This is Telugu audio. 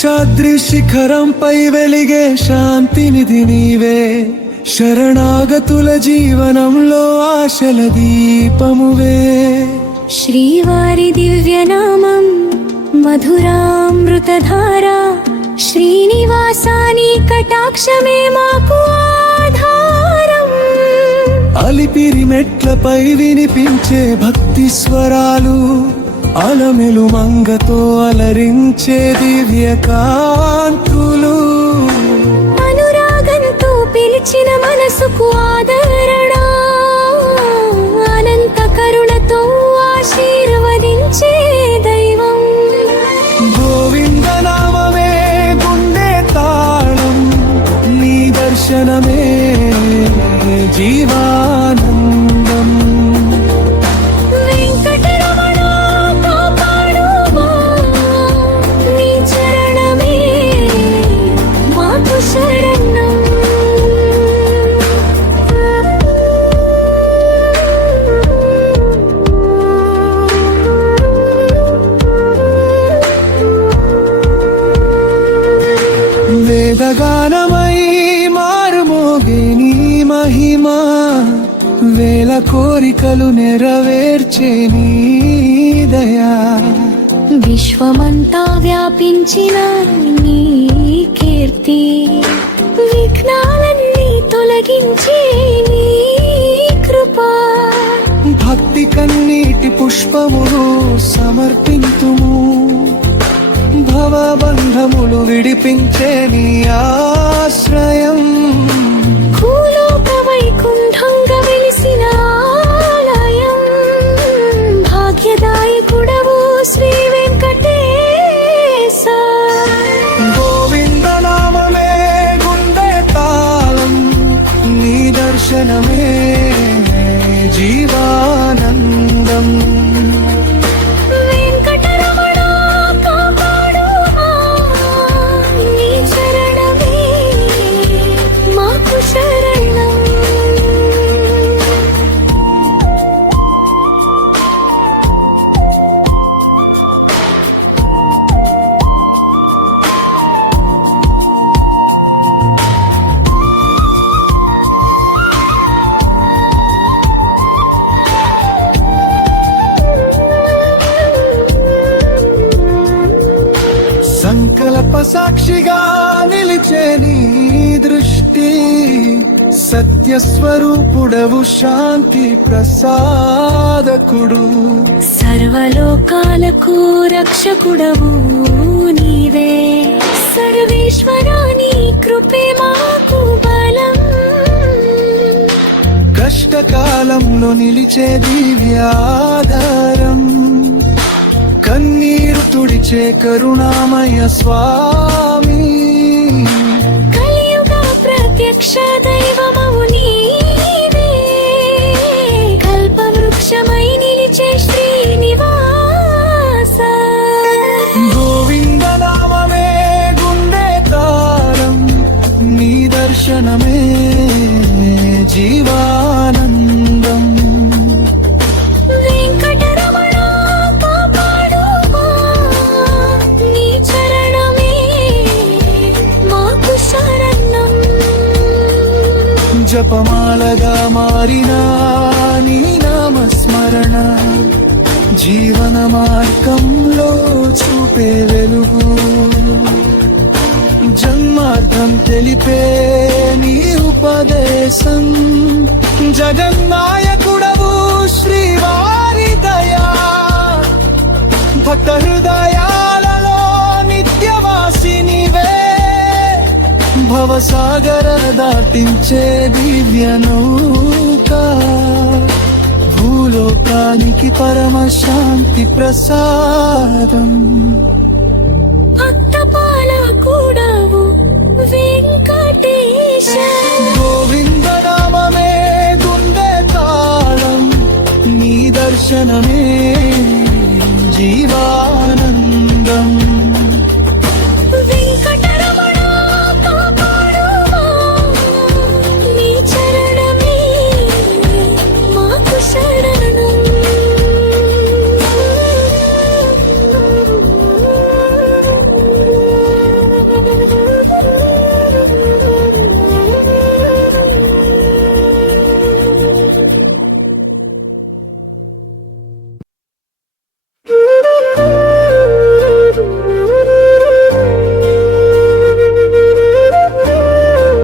శేషాద్రి శిఖరంపై వెలిగే శాంతినిధి నీవే, శరణాగతుల జీవనంలో ఆశల దీపమువే. శ్రీవారి దివ్యనామం మధురామృతధార, శ్రీనివాసాని కటాక్షమే మాకు ఆధారం. అలిపిరి మెట్లపై వినిపించే భక్తి స్వరాలు, అలమెలు మంగతో అలరించే దివ్య కాంతులు. అనురాగంతో పిలిచిన మనసుకు ఆదరణ, అనంత కరుణతో ఆశీర్వదించే దైవం. గోవింద నామమే గుండె తాళం, నీ దర్శనమే జీవానందం. వెంకటరమణ కాపాడుమా, నీ చరణమే మాకు శరణం. వేదగానమై మారుమోగే నీ మహిమా, వేల కోరికలు నెరవేర్చే నీ దయా. విశ్వమంతా వ్యాపించిన నీ కీర్తి, విఘ్నాలన్నీ తొలగించే నీ కృపా. భక్తి కన్నీటి పుష్పములు సమర్పింతుము, భవబంధములు విడిపించే నీ ఆశ్రయం. భూలోక వైకుంఠంగా వెలిసిన ఆలయం, భాగ్యదాయకుడవు శ్రీ వెంకటేశ. గోవింద నామమే గుండె తాళం, నీ దర్శనమే జీవానందం. వెంకటరమణ కాపాడుమా, నీ చరణమే మాకు శరణం. సంకల్ప సాక్షిగా నిలిచే నీ దృష్టి, సత్యస్వరూపుడవు శాంతి ప్రసాదకుడు. సర్వలోకాలకు రక్షకుడవు నీవే, సర్వేశ్వరా నీ కృపే మాకు బలం. కష్టకాలంలో నిలిచే దివ్యాధారం, కన్నీరు తుడిచే కరుణామయ స్వామి. కలియుగ ప్రత్యక్ష దైవమవు నీవే, కల్పవృక్షమై నిలిచే శ్రీనివాస. గోవింద నామమే గుండె తాళం, నీ దర్శనమే జీవానందం. వెంకటరమణ కాపాడుమా, నీ చరణమే మాకు శరణం. జపమాలగా మారిన నీ నామస్మరణ, జీవన మార్గంలో చూపే వెలుగు. జన్మార్థం తెలిపే నీ ఉపదేశం, జగన్నాయకుడవు శ్రీవారి దయా. భక్త హృదయాలలో నిత్యవాసినివే, భవసాగర దాటించే దివ్య నౌక. భూలోకానికి పరమ శాంతి ప్రసాదం. భక్త పాలకుడవు వెంకటేశ. గోవింద నామమే గుండె తాళం, నీ దర్శనమే